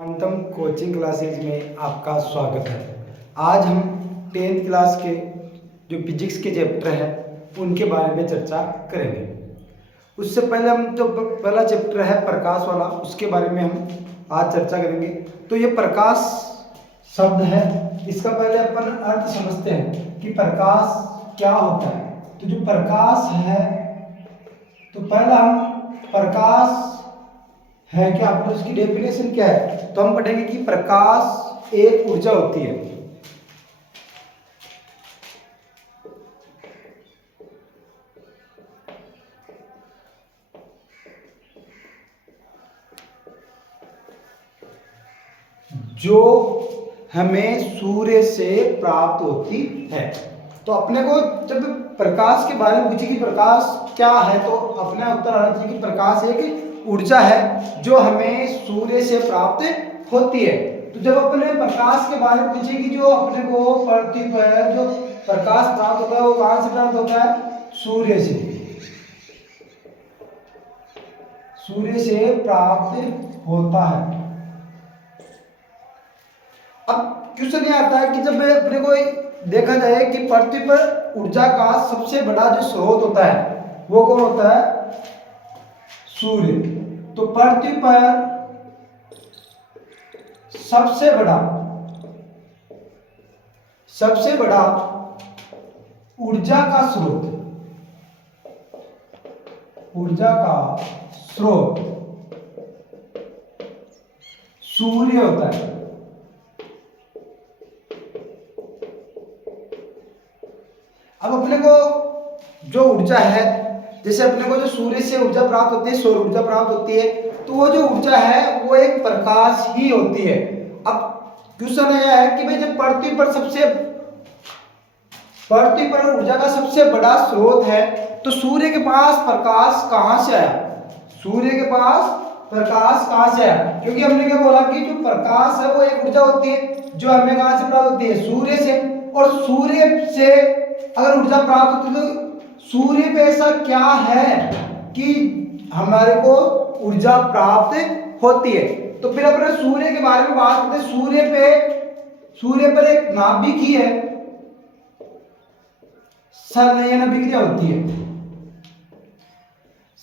Quantum coaching classes में आपका स्वागत है। आज हम 10th क्लास के जो फिजिक्स के चैप्टर हैं उनके बारे में चर्चा करेंगे। उससे पहले हम जो पहला चैप्टर है प्रकाश वाला, उसके बारे में हम आज चर्चा करेंगे। तो ये प्रकाश शब्द है, इसका पहले अपन अर्थ समझते हैं कि प्रकाश क्या होता है। तो जो प्रकाश है, तो पहला हम प्रकाश है क्या, मतलब उसकी डेफिनेशन क्या है, तो हम पढ़ेंगे कि प्रकाश एक ऊर्जा होती है। जो हमें सूर्य से प्राप्त होती है। तो अपने को जब प्रकाश के बारे में पूछे कि प्रकाश क्या है, तो अपना उत्तर आना चाहिए कि प्रकाश एक ऊर्जा है जो हमें सूर्य से प्राप्त होती है। तो जब अपने प्रकाश के बारे में पूछे कि जो अपने को पृथ्वी पर जो प्रकाश प्राप्त होता है वो कहां से प्राप्त होता है? सूर्य से। सूर्य से प्राप्त होता है। अब क्वेश्चन ये आता है कि जब अपने को देखा जाए कि पृथ्वी पर ऊर्जा का सबसे बड़ा जो स्रोत होता है वो कौन होता है? सूर्य। तो पृथ्वी पर सबसे बड़ा ऊर्जा का स्रोत सूर्य होता है। अब अपने को जो ऊर्जा है, जैसे अपने को जो सूर्य से ऊर्जा प्राप्त होती है, सौर ऊर्जा प्राप्त होती है, तो वो जो ऊर्जा है वो एक प्रकाश ही होती है। अब क्वेश्चन यह है कि भाई जब पृथ्वी पर ऊर्जा का सबसे बड़ा स्रोत है, तो सूर्य के पास प्रकाश कहां से आया? सूर्य के पास प्रकाश कहां से आया? क्योंकि हमने क्या बोला कि जो प्रकाश है वो एक ऊर्जा होती है जो हमें कहां से प्राप्त होती है? सूर्य से। और सूर्य से अगर ऊर्जा प्राप्त होती है तो सूर्य पे ऐसा क्या है कि हमारे को ऊर्जा प्राप्त होती है? तो फिर अपने सूर्य के बारे में बात करते हैं। सूर्य पर एक नाभिक ही है, संलयन अभिक्रिया होती है।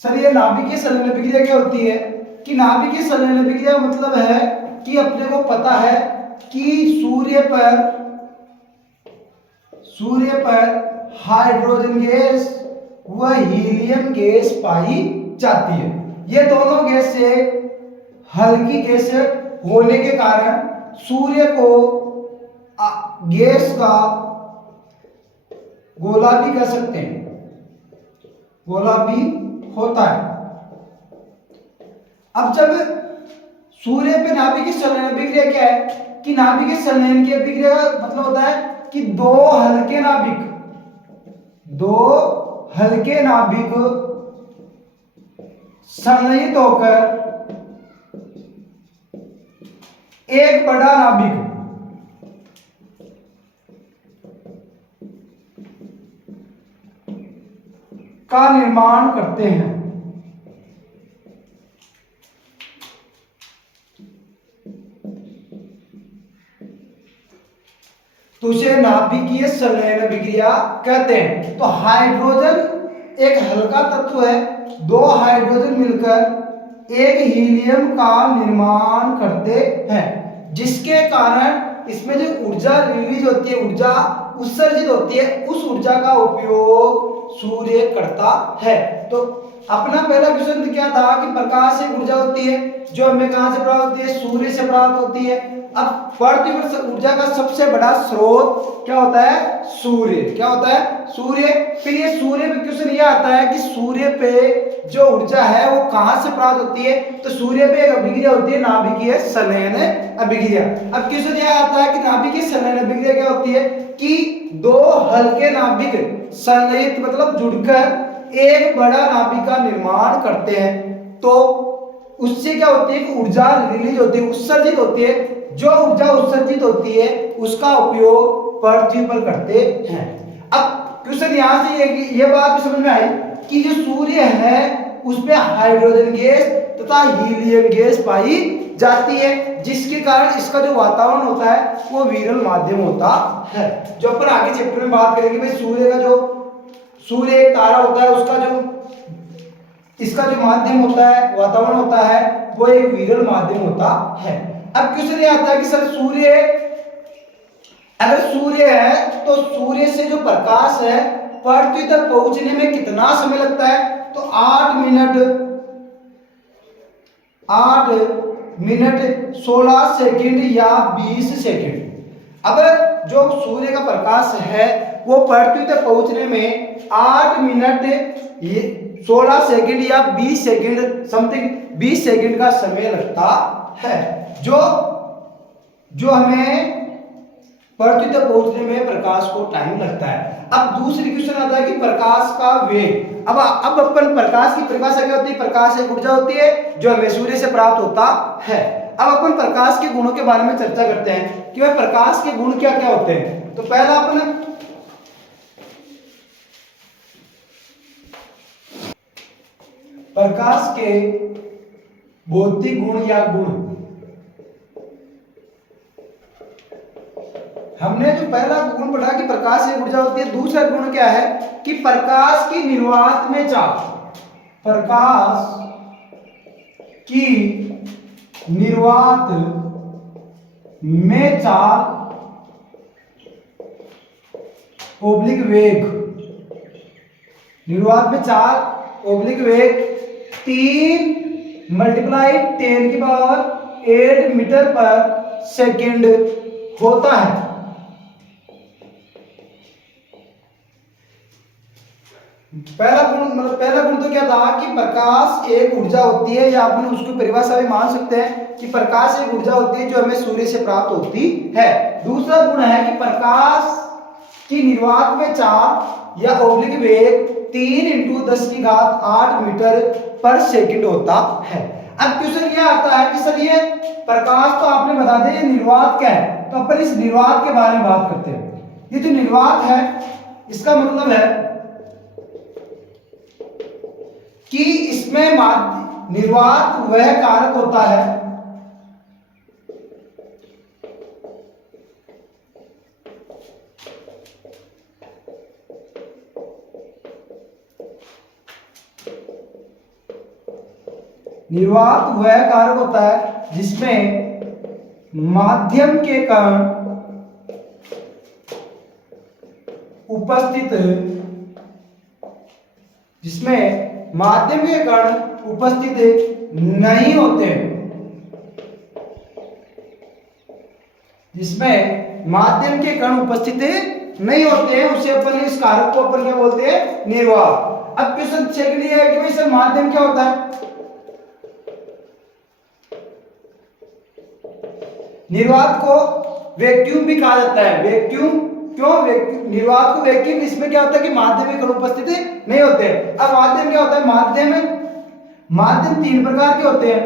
सर ये नाभिकीय संलयन अभिक्रिया क्या होती है? कि नाभिकीय संलयन अभिक्रिया मतलब है कि अपने को पता है कि सूर्य पर हाइड्रोजन गैस व हीलियम गैस पाई जाती है। ये दोनों गैस से हल्की गैस होने के कारण सूर्य को गैस का गोला भी कह सकते हैं, गोला भी होता है। अब जब सूर्य पे नाभिकीय संलयन अभिक्रिया क्या है कि नाभिकीय संलयन की अभिक्रिया का मतलब होता है कि दो हल्के नाभिक संलयित होकर एक बड़ा नाभिक का निर्माण करते हैं। तो उसे नाभिकीय संलयन अभिक्रिया कहते हैं। तो हाइड्रोजन एक हल्का तत्व है, दो हाइड्रोजन मिलकर एक हीलियम का निर्माण करते हैं, जिसके कारण इसमें जो ऊर्जा रिलीज होती है, ऊर्जा उत्सर्जित होती है, उस ऊर्जा का उपयोग सूर्य करता है। तो अपना पहला क्वेश्चन क्या था कि प्रकाश एक ऊर्जा होती है जो हमें कहां से प्राप्त होती है? सूर्य से प्राप्त होती है। अब पृथ्वी पर ऊर्जा का सबसे बड़ा स्रोत क्या होता है? सूर्य। क्या होता है? सूर्य। फिर ये सूर्य पे क्वेश्चन ये आता है कि सूर्य पे जो ऊर्जा है वो कहां से प्राप्त होती है? तो सूर्य पे एक अभिक्रिया होती है, नाभिकीय संलयन अभिक्रिया। अब क्वेश्चन ये आता है कि नाभिकीय संलयन अभिक्रिया क्या होती है कि दो हल्के नाभिक संलयित मतलब जुड़कर एक बड़ा नाभिक का निर्माण करते हैं। तो उससे क्या होती है कि ऊर्जा रिलीज होती है, उत्सर्जित होती है। जो ऊर्जा उत्सर्जित होती है उसका उपयोग पृथ्वी पर करते हैं। अब क्वेश्चन यहां से ये बात भी समझ में आई कि जो सूर्य है उस पे हाइड्रोजन गैस तथा हीलियम गैस पाई जाती है, जिसके कारण इसका जो वातावरण होता है वो विरल माध्यम होता है। जो अपन आगे चैप्टर में बात करेंगे भाई, सूर्य एक तारा होता है, उसका जो इसका जो माध्यम होता है, वातावरण होता है, वो एक विरल माध्यम होता है। अब क्वेश्चन ये आता है कि सर अगर सूर्य है तो सूर्य से जो प्रकाश है पृथ्वी तक पहुंचने में कितना समय लगता है? तो 8 मिनट 16 सेकंड या 20 सेकंड। अब जो सूर्य का प्रकाश है वो पृथ्वी तक पहुंचने में 8 मिनट 16 सेकंड या 20 सेकंड समथिंग 20 सेकंड का समय लगता है, जो हमें पृथ्वी तक पहुंचने में प्रकाश को टाइम लगता है। अब दूसरी क्वेश्चन आता है कि प्रकाश का वेग। अब अपन प्रकाश की परिभाषा क्या होती है? प्रकाश एक ऊर्जा होती है जो हमें सूर्य से प्राप्त होता है। अब अपन प्रकाश के गुणों के बारे में चर्चा करते हैं कि भाई प्रकाश के गुण क्या क्या होते हैं। तो पहला अपन प्रकाश के भौतिक गुण या गुण, हमने जो पहला गुण पढ़ा कि प्रकाश एक ऊर्जा होती है। दूसरा गुण क्या है कि प्रकाश की निर्वात में चाल, प्रकाश की निर्वात में चाल ओब्लिक वेग, निर्वात में चाल ओब्लिक वेग 3 × 10⁸ मीटर पर सेकेंड होता है। पहला गुण तो क्या था कि प्रकाश एक ऊर्जा होती है, या अपन उसकी परिभाषा भी मान सकते हैं कि प्रकाश एक ऊर्जा होती है जो हमें सूर्य से प्राप्त होती है। दूसरा गुण है कि प्रकाश की निर्वात में चाल या ओब्लिक वेग 3 × 10⁸ मीटर पर सेकंड होता है। अब क्वेश्चन ये आता है कि सर ये प्रकाश तो आपने बता दिया, ये निर्वात क्या है? तो अपन इस निर्वात के बारे में बात करते हैं। ये जो निर्वात है इसका मतलब है कि इसमें निर्वात वह कारक होता है जिसमें माध्यम के कण उपस्थित नहीं होते, उसे अपन इस कारक को अपन क्या बोलते हैं? निर्वात। अब क्वेश्चन सेकंड ये है कि भाई सर माध्यम क्या होता है? निर्वात को वैक्यूम भी कहा जाता है। वैक्यूम क्यों? निर्वात को वैक्यूम, इसमें क्या होता है कि माध्यम में कण उपस्थित नहीं होते। अब माध्यम क्या होता है? माध्यम 3 प्रकार के होते हैं।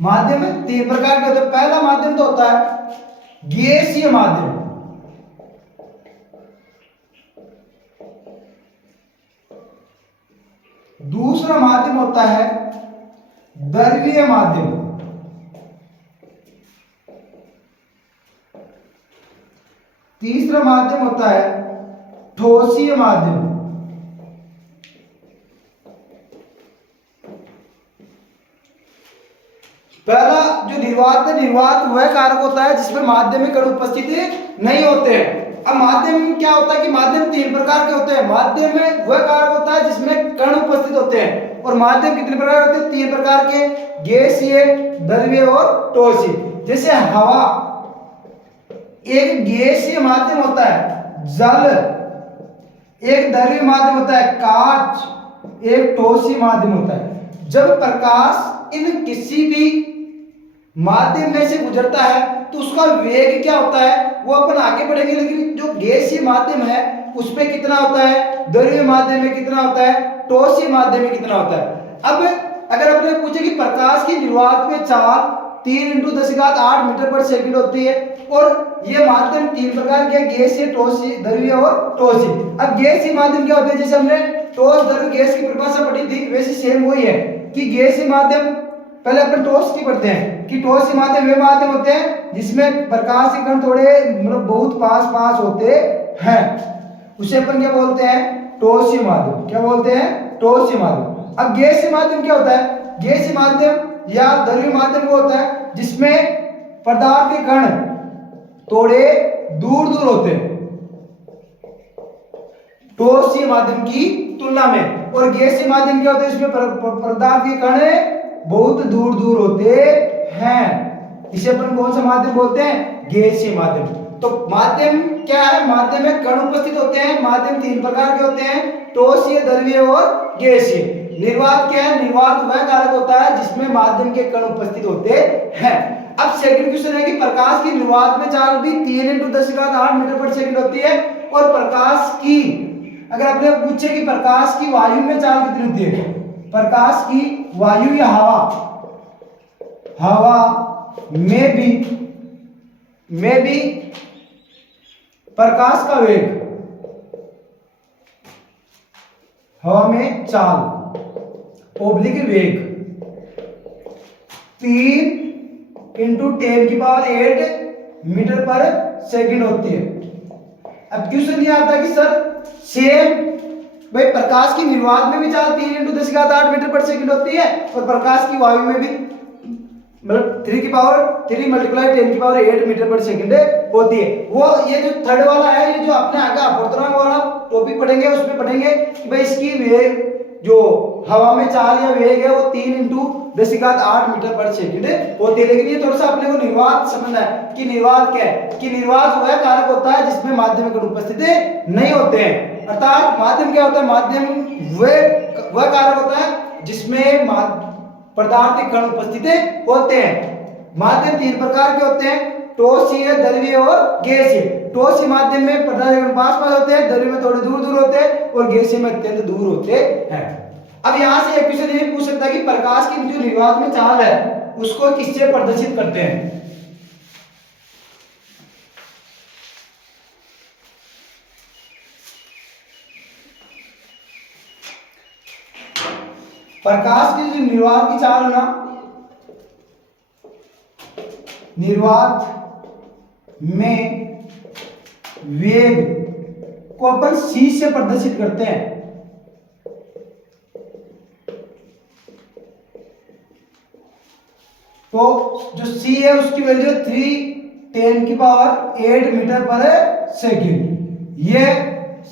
पहला माध्यम तो होता है गैसीय माध्यम, दूसरा माध्यम होता है द्रवीय माध्यम, तीसरा माध्यम होता है ठोसीय माध्यम, पहला जो निर्वात वह कारक होता है जिसमें माध्यम में कण उपस्थित नहीं होते हैं। अब माध्यम क्या होता है कि माध्यम 3 प्रकार के होते हैं। माध्यम में वह कारक होता है जिसमें कण उपस्थित होते हैं, और माध्यम कितने प्रकार होते हैं? 3 प्रकार के, गैसीय, द्रवीय और ठोसीय। जैसे हवा एक गैसीय माध्यम होता है, जल एक द्रवीय माध्यम होता है, कांच एक ठोसीय माध्यम होता है। जब प्रकाश इन किसी भी माध्यम में से गुजरता है तो उसका वेग क्या होता है वो अपन आगे बढ़ेंगे, लेकिन जो गैसीय माध्यम है उसमें कितना होता है, द्रवीय माध्यम में कितना होता है, ठोसीय माध्यम में कितना होता है। अब अगर अपने पूछे कि प्रकाश की निर्वात में चाल 3 × 10⁸ मीटर पर सेकंड होती है, और ये माध्यम 3 प्रकार के, गैसीय, ठोसीय, द्रवीय और ठोसीय। अब गैसीय माध्यम क्या होते हैं? जैसे हमने ठोस द्रव गैस की परिभाषा पढ़ी थी, वैसे सेम वही है कि गैसीय माध्यम पहले अपन ठोस की पढ़ते हैं कि ठोस माध्यम वे माध्यम होते हैं जिसमें प्रकाश के कण थोड़े मतलब बहुत पास पास होते हैं, उसे अपन क्या बोलते हैं, ठोस माध्यम। क्या बोलते हैं, ठोस माध्यम। अब गैसीय माध्यम क्या होता है, गैसीय माध्यम या द्रवीय माध्यम वो होता है जिसमें पदार्थ के कण थोड़े दूर दूर होते हैं ठोस माध्यम की तुलना में। और गैसीय माध्यम क्या होता है, इसमें पदार्थ के कण बहुत दूर दूर होते हैं। इसे अपन कौन सा माध्यम बोलते हैं, गैसीय माध्यम। तो माध्यम क्या है, माध्यम में कण उपस्थित होते हैं। माध्यम तीन प्रकार के होते हैं, ठोसीय, द्रवीय और गैसीय। निर्वात क्या है, निर्वात वह कारक होता है जिसमें माध्यम के कण उपस्थित होते हैं। अब सेकंड क्वेश्चन है कि प्रकाश की निर्वात में चाल भी 3 × 10⁸ मीटर पर सेकंड होती है। और प्रकाश की, अगर आपने पूछे कि प्रकाश की वायु में चाल कितनी होती है, प्रकाश की वायु या हवा में भी प्रकाश का वेग, हवा में चाल ओब्लिक वेग 3 × 10⁸ मीटर पर सेकंड होती है। अब क्वेश्चन ये आता है कि सर सेम भाई प्रकाश की निर्वात में भी चाल 3 × 10⁸ मीटर पर सेकंड होती है और प्रकाश की वायु में भी मतलब 3 × 10⁸ मीटर पर सेकंड होती है। वो ये जो थर्ड वाला है, ये जो अपने आगे अपवर्तनांक वाला टॉपिक पढ़ेंगे उसमें पढ़ेंगे कि भाई इसकी वेग जो हवा में चाल या वेग है वो 3 × 10⁸ मीटर पर सेकंड होती है। लेकिन ये थोड़ा सा अपने को निर्वात समझना है कि निर्वात क्या है, कि निर्वात वह कारक होता है जिसमें माध्यम कण उपस्थित नहीं होते हैं। अर्थात माध्यम क्या होता है, माध्यम वह कारक होता है जिसमें पदार्थ के कण उपस्थित होते हैं। माध्यम तीन प्रकार के होते हैं, ठोसीय, द्रवीय और गैसीय। ठोसीय माध्यम में पदार्थ के कण पास पास होते हैं, द्रवीय में थोड़े दूर दूर होते हैं और गैसीय में अत्यंत दूर होते हैं। अब यहां से एक क्वेश्चन ये पूछ सकता है कि प्रकाश की जो निर्वात में चाल है उसको किससे प्रदर्शित करते हैं। प्रकाश की जो निर्वात की चाल है ना, निर्वात में वेग को अपन c से प्रदर्शित करते हैं। तो जो c है उसकी वैल्यू 3×10⁸ मीटर पर सेकंड, ये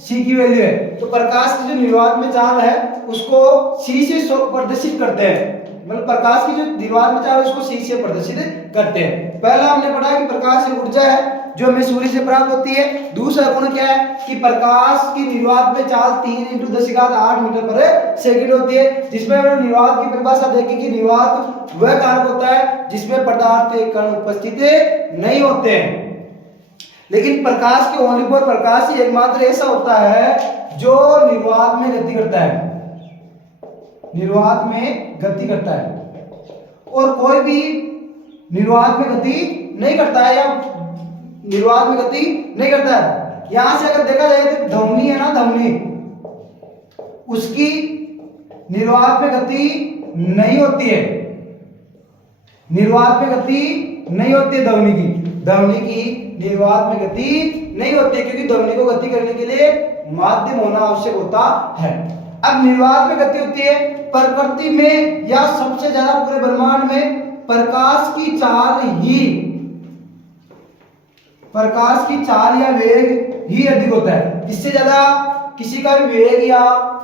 c की वैल्यू है। तो प्रकाश की जो निर्वात में चाल है उसको c से प्रदर्शित करते हैं, मतलब प्रकाश की जो निर्वात में चाल है उसको c से प्रदर्शित करते हैं। पहला हमने पढ़ा कि प्रकाश एक ऊर्जा है जो हमें सूर्य से प्राप्त होती है। दूसरा गुण क्या है कि प्रकाश की निर्वात में चाल 3 × 10⁸ मीटर पर सेकंड होती है, जिसमें हमने निर्वात की परिभाषा देखी कि निर्वात वह कारक होता है जिसमें पदार्थ के कण उपस्थित नहीं होते हैं। लेकिन प्रकाश के ओनली फॉर प्रकाश ही एकमात्र ऐसा होता है जो निर्वात में गति करता है, निर्वात में गति करता है, और कोई भी निर्वात में गति नहीं करता है या निर्वात में गति नहीं करता है। यहां से अगर देखा जाए तो ध्वनि है ना, ध्वनि उसकी निर्वात में गति नहीं होती है, निर्वात में गति नहीं होती है ध्वनि की निर्वात में गति नहीं होती है, क्योंकि ध्वनि को गति करने के लिए माध्यम होना आवश्यक होता है। अब निर्वात में गति होती है प्रकृति में या सबसे ज्यादा पूरे ब्रह्मांड में प्रकाश की चाल या वेग ही अधिक होता है, इससे ज्यादा किसी का भी वेग या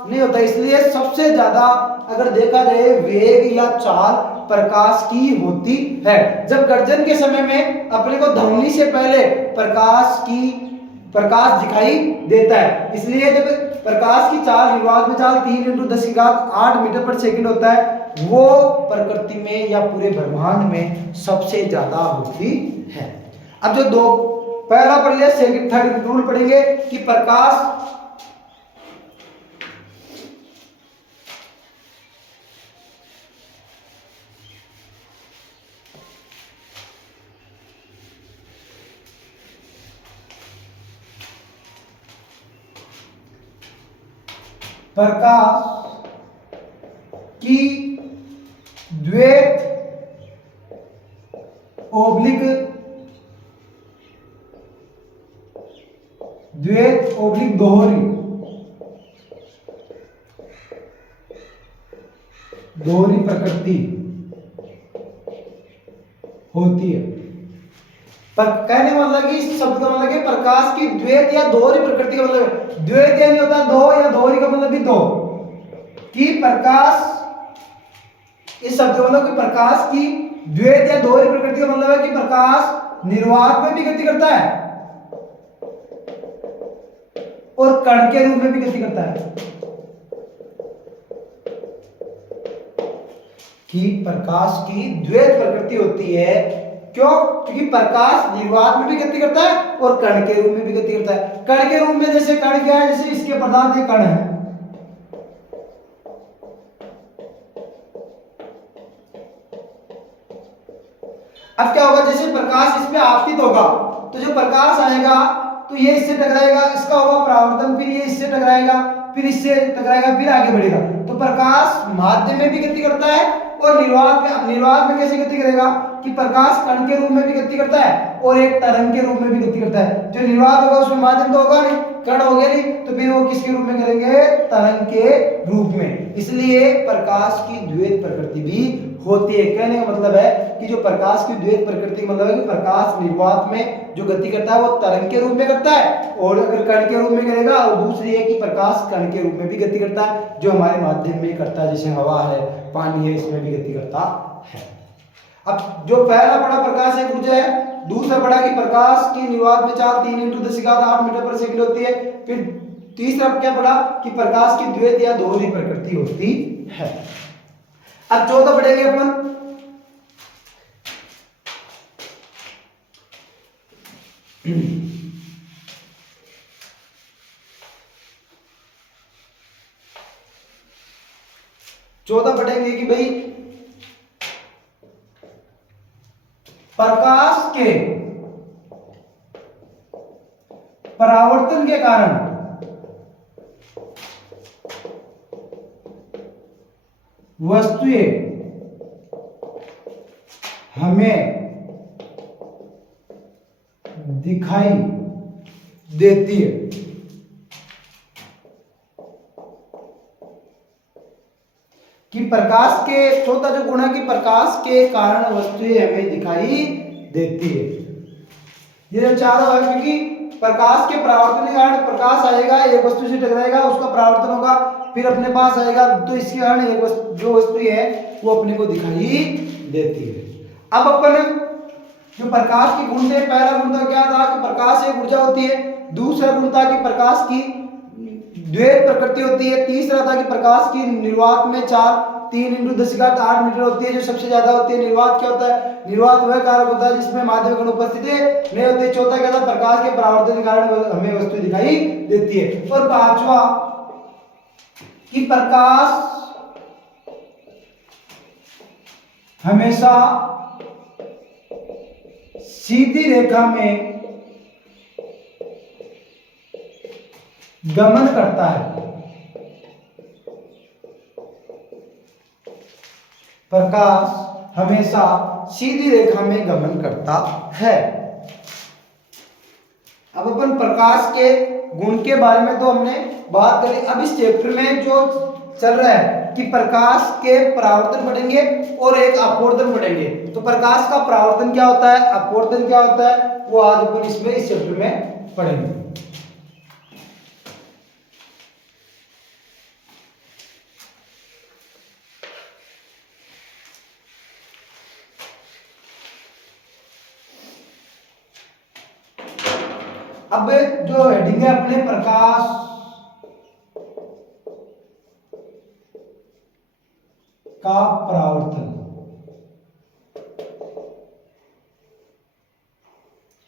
नहीं होता। इसलिए सबसे ज्यादा अगर देखा जाए वेग या चाल प्रकाश की होती है। जब गर्जन के समय में अपने को ध्वनि से पहले प्रकाश दिखाई देता है, इसलिए जब प्रकाश की चाल निर्वात में चाल 3 × 10⁸ मीटर पर सेकंड होता है, वो प्रकृति में या पूरे ब्रह्मांड में सबसे ज्यादा होती है। अब जो दो पहला पढ़ लिया, सेकंड थर्ड रूल पढ़ेंगे कि प्रकाश की द्वैत ओब्लिक द्वैत ओब्लिक दोहरी प्रकृति होती है। पर कहने का मतलब कि इस शब्द का मतलब है प्रकाश की द्वैत या दोहरी प्रकृति का मतलब है। द्वैत यानी होता है दो, या दोहरी का मतलब भी दो, कि प्रकाश, इस शब्द का मतलब कि प्रकाश की द्वैत या दोहरी प्रकृति का मतलब है कि प्रकाश निर्वात में भी गति करता है और कण के रूप में भी गति करता है। कि प्रकाश की द्वैत प्रकृति होती है, क्यों? क्योंकि प्रकाश निर्वात में भी गति करता है और कण के रूप में भी गति करता है। कण के रूप में जैसे कण क्या है, जैसे इसके पदार्थ ये कण है, अब क्या होगा, जैसे प्रकाश इस पे आपतित होगा तो जो प्रकाश आएगा तो ये इससे टकराएगा, इसका होगा परावर्तन, फिर ये इससे टकराएगा, फिर इससे टकराएगा, फिर आगे बढ़ेगा। तो प्रकाश माध्यम में भी गति करता है और निर्वात में कैसे गति करेगा कि प्रकाश कण के रूप में भी गति करता है और एक तरंग के रूप में भी गति करता है। जो निर्वात होगा उसमें माध्यम तो होगा नहीं, कण हो गया नहीं, तो फिर वो किसके रूप में करेंगे, तरंग के रूप में। इसलिए प्रकाश की द्वैत प्रकृति भी होती है। कहने का मतलब है कि जो प्रकाश की द्वैत प्रकृति का मतलब है कि प्रकाश निर्वात में जो गति करता है वो तरंग के रूप में करता है, और अगर कण के रूप में करेगा, और दूसरी है कि प्रकाश कण के रूप में भी गति करता है, जो हमारे माध्यम में करता है, जैसे हवा है, पानी है, इसमें भी गति करता है। अब जो पहला बड़ा प्रकाश एक ऊर्जा है, दूसरा बड़ा कि प्रकाश की निर्वात में चाल 3 × 10⁸ मीटर पर सेकंड होती है। फिर तीसरा क्या पड़ा कि प्रकाश की द्वैत या दोहरी प्रकृति होती है। अब चौथा पढ़ेंगे अपन, चौथा पढ़ेंगे कि भाई प्रकाश के परावर्तन के कारण वस्तुएं हमें दिखाई देती है। कि प्रकाश के, चौथा जो गुण है कि प्रकाश के कारण वस्तुएं हमें दिखाई देती है। ये जो चारों है, क्योंकि प्रकाश के परावर्तन के कारण प्रकाश आएगा, एक वस्तु से टकराएगा, उसका परावर्तन होगा, फिर अपने पास आएगा, तो इसके कारण एक जो वस्तु है वो अपने को दिखाई देती है। अब अपन जो प्रकाश के गुण थे, पहला गुण था क्या था कि प्रकाश एक ऊर्जा होती है, दूसरा गुण था कि प्रकाश की द्वैत प्रकृति होती है, तीसरा था कि प्रकाश की निर्वात में 3 × 10⁸ मीटर होती है, जो सबसे ज्यादा होती है। निर्वात क्या होता है, निर्वात वह कारक होता है जिसमें माध्यम कण उपस्थित नहीं होते। चौथा क्या था, प्रकाश के परावर्तन के कारण हमें वस्तु दिखाई देती है। और पांचवा कि प्रकाश हमेशा सीधी रेखा में गमन करता है। प्रकाश हमेशा सीधी रेखा में गमन करता है। अब अपन प्रकाश के गुण के बारे में तो हमने बात करी। अब इस चैप्टर में जो चल रहा है कि प्रकाश के परावर्तन पढ़ेंगे और एक अपवर्तन पढ़ेंगे। तो प्रकाश का परावर्तन क्या होता है, अपवर्तन क्या होता है, वो आज अपन इसमें इस चैप्टर में पढ़ेंगे। अब जो हेडिंग है अपने प्रकाश का परावर्तन,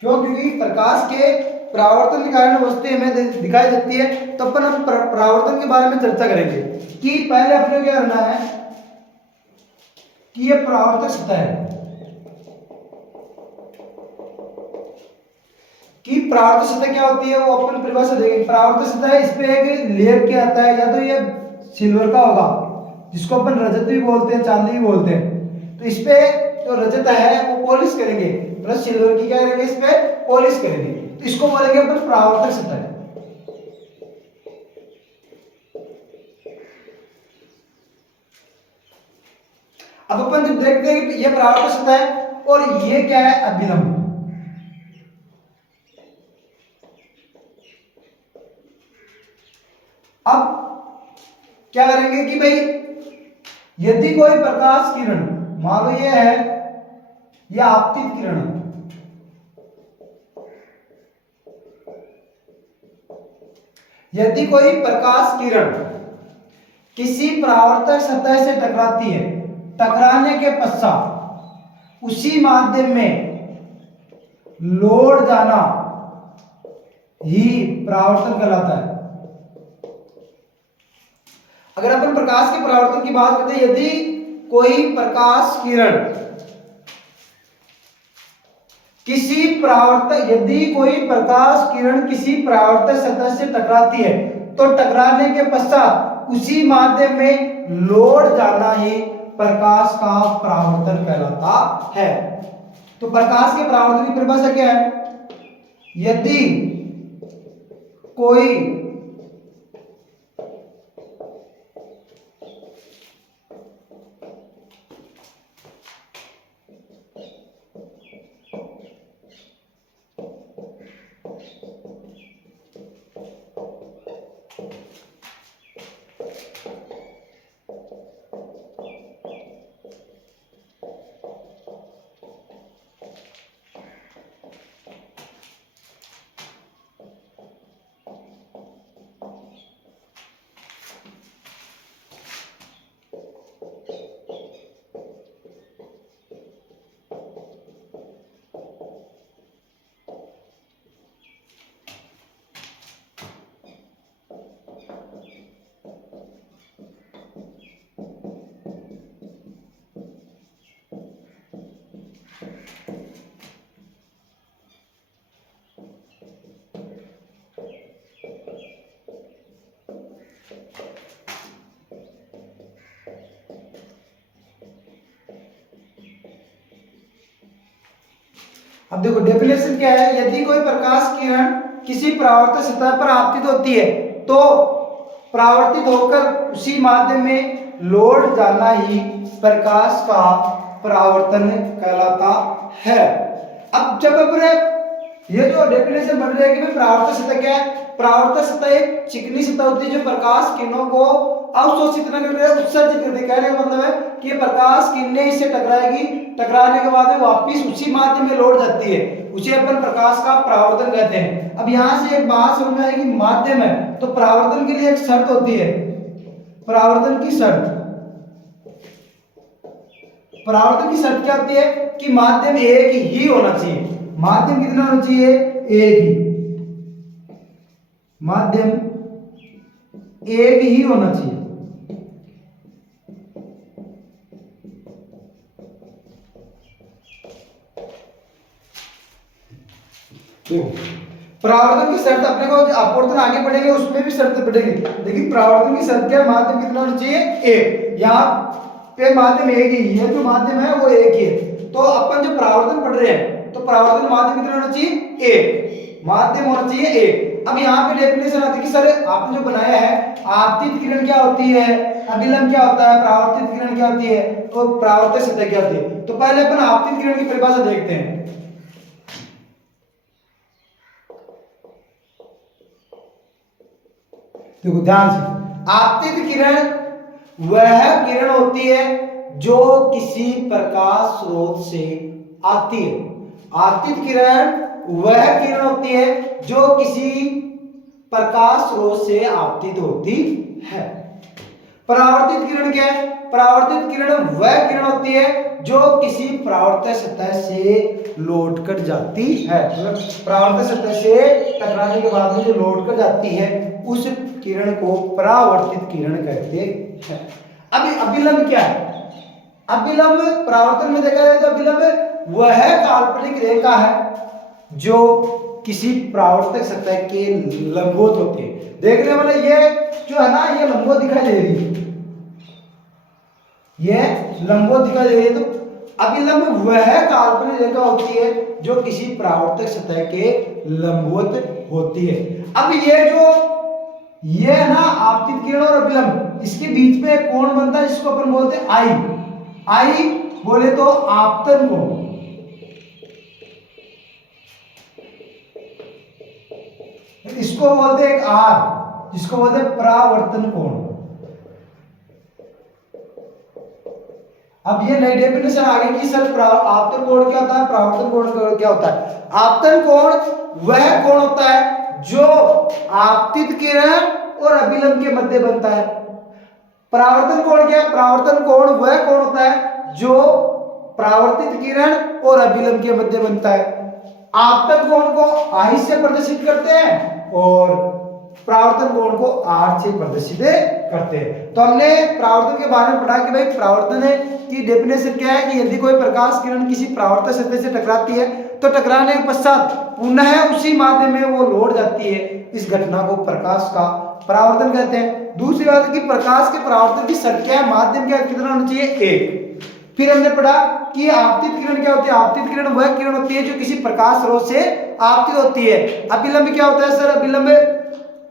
क्यों? क्योंकि प्रकाश के परावर्तन के कारण वस्तु हमें दिखाई देती है। तो अपन हम परावर्तन के बारे में चर्चा करेंगे कि पहले अपने क्या करना है कि ये परावर्तक सतह है, कि परावर्तक सतह क्या होती है वो अपन परिभाषा देंगे। परावर्तक सतह इस पे एक लेप क्या आता है, या तो ये सिल्वर का होगा जिसको अपन रजत भी बोलते हैं, चांदी भी बोलते हैं। तो इस पे जो रजत है वो पॉलिश करेंगे, प्लस सिल्वर की क्या करेंगे, इस पे पॉलिश करेंगे, तो इसको बोलेंगे अपन परावर्तक सतह। अब अपन जब देखते हैं कि ये परावर्तक सतह है और ये क्या है, अभिलंब। अब क्या करेंगे कि भाई यदि कोई प्रकाश किरण, मान लो ये है, यह आपतित किरण है, यदि कोई प्रकाश किरण किसी परावर्तक सतह से टकराती है, टकराने के पश्चात उसी माध्यम में लौट जाना ही परावर्तन कहलाता है। अगर अपन प्रकाश के परावर्तन की बात करते हैं, यदि कोई प्रकाश किरण किसी परावर्तक, यदि कोई प्रकाश किरण किसी परावर्तक सतह से टकराती है तो टकराने के पश्चात उसी माध्यम में लौट जाना ही प्रकाश का परावर्तन कहलाता है। तो प्रकाश के परावर्तन की परिभाषा क्या है, यदि कोई अब देखो डेफिनेशन क्या है, यदि कोई प्रकाश किरण किसी परावर्तित सतह पर आपतित होती है तो परावर्तित होकर उसी माध्यम में लौट जाना ही प्रकाश का परावर्तन कहलाता है। अब जब अपने ये जो डेफिनेशन बन रही है कि भाई परावर्तक सतह क्या है, परावर्तक सतह एक चिकनी सतह होती है जो प्रकाश किरणों को अवशोषित न करके उत्सर्जित करती है। कहने का मतलब है कि ये प्रकाश किरणें इससे टकराएगी, टकराने के बाद वापस उसी माध्यम में लौट जाती है, उसे अपन प्रकाश का परावर्तन कहते हैं। अब यहाँ से एक बात समझ में आएगी, माध्यम है तो परावर्तन के लिए एक शर्त होती है, परावर्तन की शर्त। परावर्तन की शर्त क्या होती है कि माध्यम एक ही होना चाहिए। माध्यम कितना होना चाहिए, एक ही, माध्यम एक ही होना चाहिए। परावर्तन की शर्त अपने को अपवर्तन आगे पढ़ेंगे उसमें भी शर्त पढ़ेंगे, लेकिन परावर्तन की शर्त क्या है, माध्यम कितना होना चाहिए, एक। यहाँ पे माध्यम एक ही है, जो माध्यम है वो एक ही है। तो अपन जो परावर्तन पढ़ रहे हैं तो परावर्तन माध्यम कितना होना चाहिए, एक, माध्यम होना चाहिए एक। अब यहाँ पे डेफिनेशन आती है कि सर आपने जो बनाया है आपतित किरण क्या होती है, अभिलंब क्या होता है, परावर्तित किरण क्या होती है, तो परावर्तक सतह क्या होती है। तो पहले अपन आपतित किरण की परिभाषा देखते हैं। देखो ध्यान से, आपतित किरण वह किरण होती है जो किसी प्रकाश स्रोत से आती है। आपतित किरण वह किरण होती है जो किसी प्रकाश स्रोत से आपतित होती है। परावर्तित किरण क्या है, परावर्तित किरण वह किरण होती है जो किसी परावर्तक सतह से लौट कर जाती है। मतलब परावर्तक सतह से टकराने के बाद में जो लौट कर जाती है उस किरण को परावर्तित किरण कहते हैं। अब अभिलंब क्या है, अभिलंब परावर्तन में देखा जाए तो अभिलंब वह काल्पनिक रेखा है जो किसी परावर्तक सतह के लंबवत होती है। देखने वाले ये जो है ना, ये लंबवत दिखाई दे रही है, ये लंबवत दिखाई दे रही है। तो अभिलंब वह काल्पनिक रेखा होती है जो किसी परावर्तक सतह के लंबवत होती है। अब ये है ना आपतित किरण और अभिलंब, इसके बीच में एक कोण बनता है जिसको अपन बोलते हैं आई बोले तो आपतन कोण, इसको बोलते हैं एक आर जिसको बोलते हैं परावर्तन कोण। अब ये नई डेफिनेशन आ गई कि सर आपतन कोण क्या होता है, परावर्तन कोण क्या होता है। आपतन कोण वह कोण होता है जो आपतित किरण और अभिलंब के मध्य बनता है। परावर्तन कोण क्या है, परावर्तन कोण वह कोण होता है जो परावर्तित किरण और अभिलंब के मध्य बनता है। आपतन कोण को आई से प्रदर्शित करते हैं और परावर्तन कोण को आर से प्रदर्शित करते हैं। तो हमने परावर्तन के बारे में पढ़ा कि भाई परावर्तन की डेफिनेशन क्या है कि यदि कोई प्रकाश किरण किसी परावर्तक सतह से टकराती है तो टकराने के पश्चात पुनः उसी माध्यम में वो लौट जाती है, इस घटना को प्रकाश का परावर्तन कहते हैं। दूसरी बात है कि प्रकाश के परावर्तन की संख्या माध्यम क्या कितना होना चाहिए, एक। फिर हमने पढ़ा कि आपतित किरण क्या होती है, आपतित किरण वह किरण होती है जो किसी प्रकाश स्रोत से आपतित होती है। अभिलंब क्या होता है सर, अभिलंब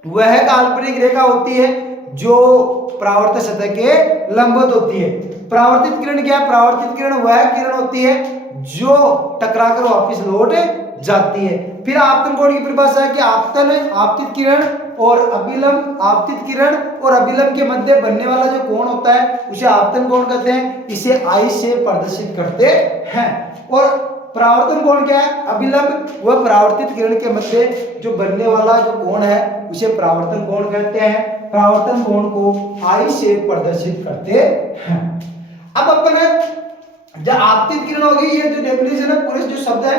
वह काल्पनिक रेखा होती है जो परावर्तक सतह के लंबवत होती है। परावर्तित किरण क्या है, परावर्तित किरण वह किरण होती है जो टकराकर वापस लौट जाती है। फिर आपतन कोण की परिभाषा है कि आपतित किरण और अभिलंब के मध्य बनने वाला जो कोण होता है उसे आपतन कोण कहते हैं, इसे आई से प्रदर्शित करते हैं। और परावर्तन कोण क्या है, अभिलंब वह परावर्तित किरण के मध्य जो बनने वाला जो कोण है उसे परावर्तन कोण कहते हैं। परावर्तन कोण को आई से प्रदर्शित करते हैं। अब अपन जब आपतित किरण होगी, ये जो डेफिनेशन है पूरे जो शब्द है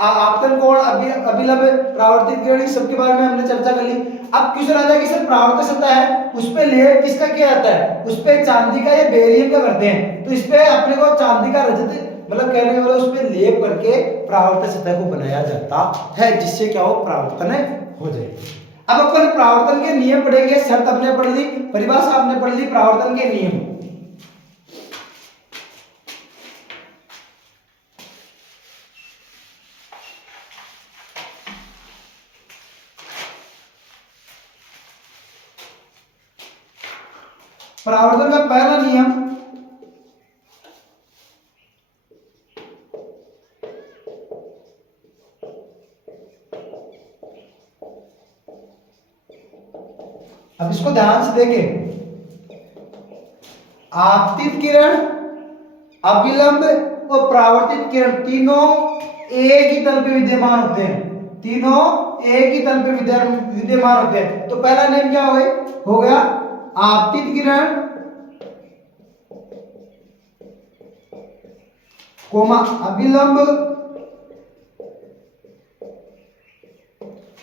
आपतन कोण अभिलंब परावर्तित किरण इस सब के बारे में हमने चर्चा कर ली। अब क्वेश्चन आता है कि सर परावर्तक सतह है उस पे लेप किसका किया जाता है, उस पे चांदी का या बेरियम का करते हैं, तो इस पे अपने को चांदी का रजत मतलब कहने वाला उस पे लेप करके परावर्तक सतह को बनाया जाता है जिससे क्या हो परावर्तन हो जाए। अब अपन परावर्तन के नियम पढ़ेंगे, शर्त आपने पढ़ ली, परिभाषा आपने पढ़ ली, परावर्तन के नियम। परावर्तन का पहला नियम अब इसको ध्यान से देखें, आपतित किरण अभिलंब और परावर्तित किरण तीनों एक ही तल पे विद्यमान होते हैं, तीनों एक ही तल पे विद्यमान होते हैं। तो पहला नियम क्या हो गया, आपतित किरण कोमा अभिलंब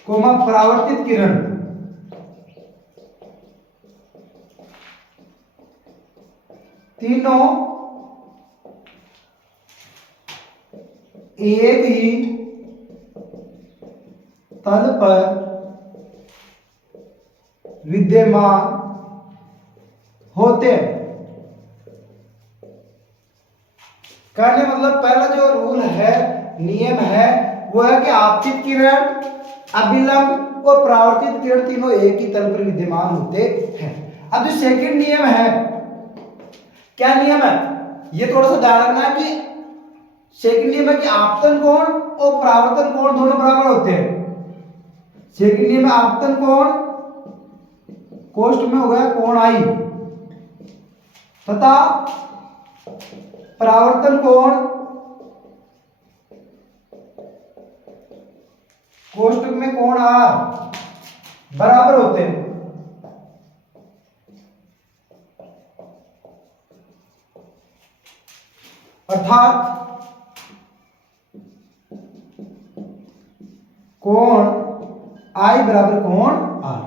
कोमा परावर्तित किरण तीनों एक ही तल पर विद्यमान होते हैं। कहने मतलब पहला जो रूल है, नियम है, वो है कि आपतित किरण अभिलंब और परावर्तित किरण तीनों एक ही तल पर विद्यमान होते हैं। अब जो सेकंड नियम है, क्या नियम है, ये थोड़ा सा ध्यान रखना है कि सेकंड नियम है कि आपतन कोण और परावर्तन कोण दोनों बराबर होते हैं। सेकंड नियम है आपतन कोण कोष्ठ में हो गया कोण आई तथा परावर्तन कोण कोष्ठ में कोण आर बराबर होते हैं। अर्थात कोण आई बराबर कोण आर।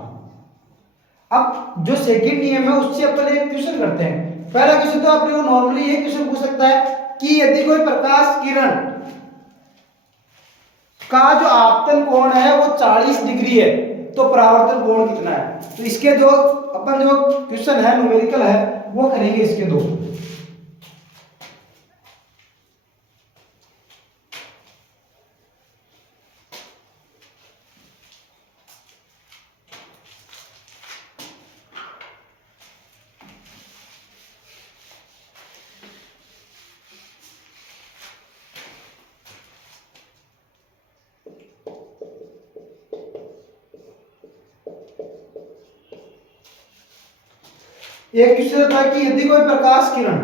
अब जो सेकंड नियम है उससे अपन एक क्वेश्चन करते हैं। पहला क्वेश्चन तो अपने को नॉर्मली ये क्वेश्चन पूछ सकता है कि यदि कोई प्रकाश किरण का जो आपतन कोण है वो 40 डिग्री है तो परावर्तन कोण कितना है। तो इसके जो अपन जो क्वेश्चन है न्यूमेरिकल है वो करेंगे इसके दो। एक क्वेश्चन होता है कि यदि कोई प्रकाश किरण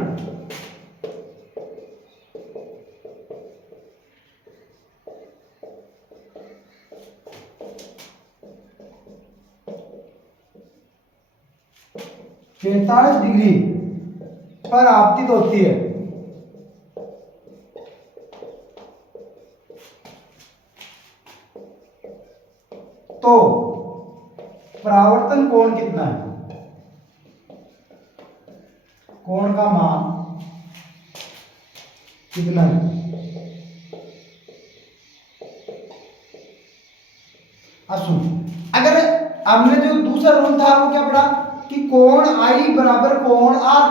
पैंतालीस डिग्री पर आपतित होती है तो परावर्तन कोण कितना है, कोण का मान कितना है। अब सुन, अगर हमने जो दूसरा रूल था वो क्या पढ़ा कि कोण आई बराबर कोण आर।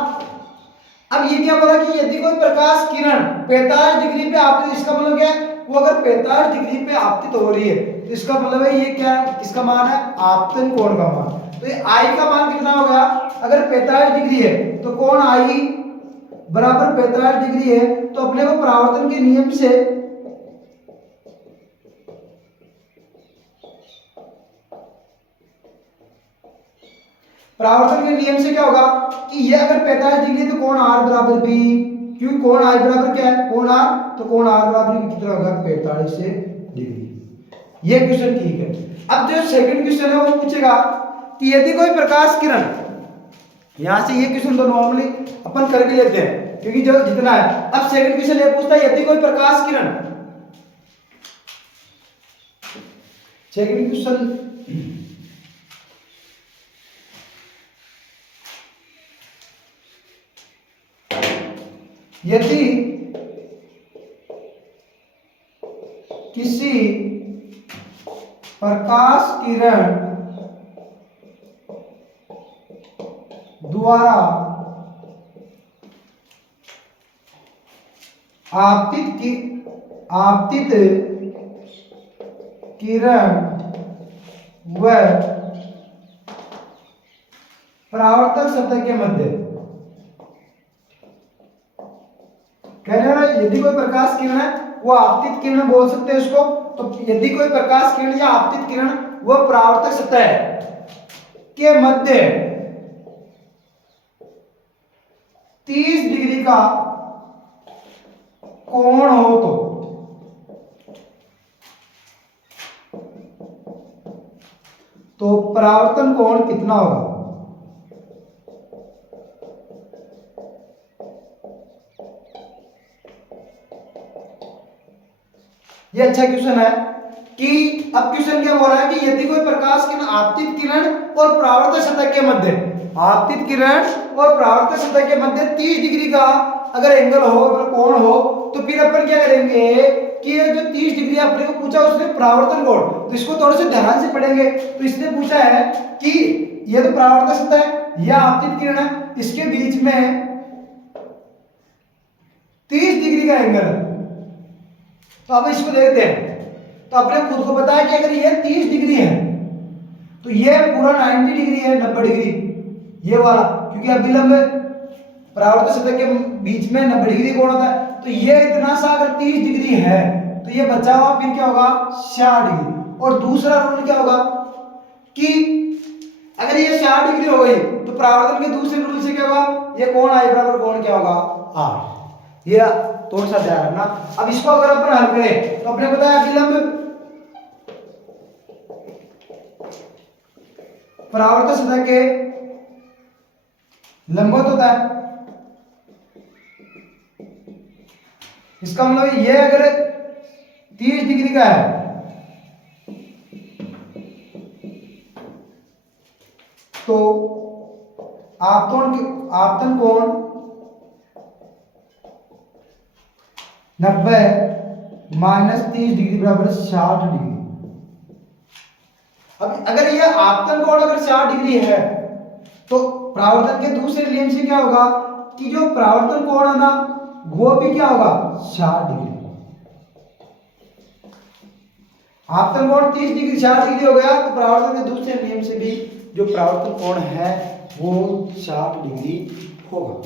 अब ये क्या बोला कि यदि कोई प्रकाश किरण 45 डिग्री पे आपतित, इसका मतलब क्या है, वो अगर 45 डिग्री पे आपतित हो रही है तो इसका मतलब है ये क्या है, इसका मान है आपतन कोण का मान। तो ये आई का मान कितना हो गया, अगर 45 डिग्री है तो कोण आई बराबर 45 डिग्री है, तो अपने को परावर्तन के नियम से परावर्तन के नियम से क्या होगा कि ये अगर 45 डिग्री तो कोण आर बराबर बी, क्योंकि कोण आई बराबर क्या है, कोण आर, तो कोण आर बराबर कितना होगा 45 से डिग्री। ये क्वेश्चन ठीक है। अब जो सेकंड क्वेश्चन है वो पूछेगा कि यदि कोई प्रकाश किरण, यहां से ये क्वेश्चन तो नॉर्मली अपन कर भी लेते हैं क्योंकि जो जितना है। अब सेकंड क्वेश्चन ये पूछता है यदि कोई प्रकाश किरण, सेकंड क्वेश्चन यदि किसी प्रकाश किरण द्वारा आपतित किरण व परावर्तक सतह के मध्य, कहने वाला यदि कोई प्रकाश किरण है वो आपतित किरण बोल सकते हैं इसको। तो यदि कोई प्रकाश किरण या आपतित किरण वो परावर्तक सतह के मध्य 30 डिग्री का कोण हो तो परावर्तन कोण कितना होगा। ये अच्छा क्वेश्चन है कि अब क्वेश्चन क्या बोल रहा है कि यदि कोई प्रकाश किरण आपतित किरण और परावर्तक सतह के मध्य, आपतित किरण और परावर्तक सतह के मध्य 30 डिग्री का अगर एंगल हो, अगर कोण हो, तो फिर अपन क्या करेंगे कि ये जो 30 डिग्री अपने को पूछा उसने परावर्तन कोण, तो इसको थोड़े से ध्यान से पढ़ेंगे। तो इसने पूछा है कि ये तो परावर्तक सतह है, यह आपतित किरण है, इसके बीच में 30 डिग्री का एंगल है। तो अब इसको देखते हैं। तो अपने खुद को पता है कि अगर ये 30 डिग्री है तो ये पूरा 90 डिग्री है, 90 डिग्री ये वाला, क्योंकि अभिलंब परावर्तक सतह के बीच में 90 डिग्री कोण होता है। तो ये इतना सा अगर 30 डिग्री है तो ये बचा हुआ फिर क्या होगा 60 डिग्री। और दूसरा रूल क्या होगा कि अगर ये 60 डिग्री हो गई तो परावर्तन के दूसरे रूल से क्या होगा, ये कोण आई बराबर कोण क्या होगा आर। ये थोड़ा सा ध्यान रखना। अब इसको अगर अपन हल करें तो अपने पता है अभिलंब परावर्तक सतह के लंबवत होता है। इसका मतलब ये अगर 30 डिग्री का है तो आपतन कोण 90 माइनस 30 डिग्री बराबर 60 डिग्री। अब अगर ये आपतन कोण अगर 60 डिग्री है तो परावर्तन के दूसरे नियम से क्या होगा कि जो परावर्तन कोण है ना वो भी क्या होगा 60 डिग्री। आपतन कोण 30 डिग्री 60 डिग्री हो गया तो परावर्तन के दूसरे नियम से भी जो परावर्तन कोण है वो 60 डिग्री होगा।